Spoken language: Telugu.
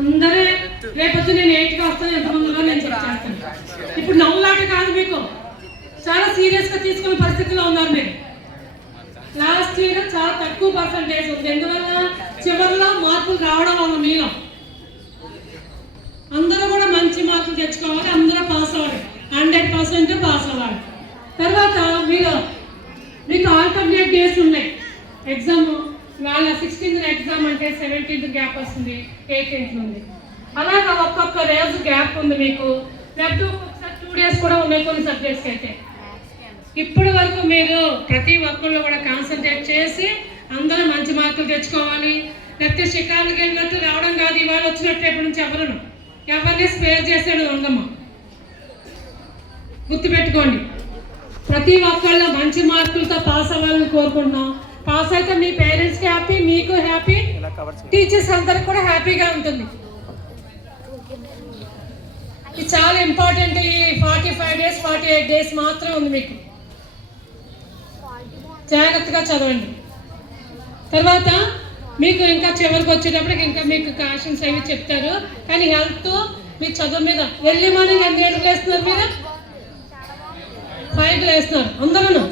అందరూ రేపొద్దు నేను 8కి వస్తాను, ఎంతమందిలో నేను చెక్ చేస్తాను. ఇప్పుడు నవ్వులాట కాదు, మీకు చాలా సీరియస్గా తీసుకునే పరిస్థితిలో ఉన్నారు మీరు. లాస్ట్ ఇయర్ చాలా తక్కువ పర్సంటేజ్ ఉంది, ఎందువల్ల చివరిలో మార్పులు రావడం వల్ల మీలో అందరూ కూడా మంచి మార్కులు తెచ్చుకోవాలి, అందరూ పాస్ అవ్వాలి, 100% పాస్ అవ్వాలి. తర్వాత మీకు ఆల్టర్నేట్ డేస్ ఉన్నాయి. ఎగ్జామ్ వాళ్ళ 16th ఎగ్జామ్ అంటే 17th గ్యాప్ వస్తుంది, 18th ఉంది. అలాగా ఒక్కొక్క రోజు గ్యాప్ ఉంది మీకు. లేకపోతే ఒక్కొక్కసారి 2 days కూడా ఉన్నాయి కొన్ని సబ్జెక్ట్స్కి అయితే. ఇప్పటి వరకు మీరు ప్రతి ఒక్కళ్ళు కూడా కాన్సన్ట్రేట్ చేసి అందరూ మంచి మార్కులు తెచ్చుకోవాలి. లేకపోతే షికార్లకు వెళ్ళినట్టు రావడం కాదు, ఇవాళ వచ్చినట్టు ఎప్పటి నుంచి ఎవరిని స్పేర్ చేసాడు ఉందమ్మ. గుర్తుపెట్టుకోండి, ప్రతి ఒక్కళ్ళు మంచి మార్కులతో పాస్ అవ్వాలని కోరుకుంటున్నాం. పాస్ అయితే మీ పేరెంట్స్కి హ్యాపీ, మీకు హ్యాపీ, టీచర్స్ అందరికి కూడా హ్యాపీగా ఉంటుంది. ఇది చాలా ఇంపార్టెంట్. ఈ 45 days 48 days మాత్రం ఉంది మీకు, జాగ్రత్తగా చదవండి. తర్వాత మీకు ఇంకా చివరికి వచ్చేటప్పటికి ఇంకా మీకు క్వశ్చన్స్ అవి చెప్తారు. కానీ హెల్త్ మీ చదువు మీద ఎర్లీ మార్నింగ్ ఎంత గంటలకు వేస్తున్నారు మీరు? 5 వేస్తున్నారు అందరూ.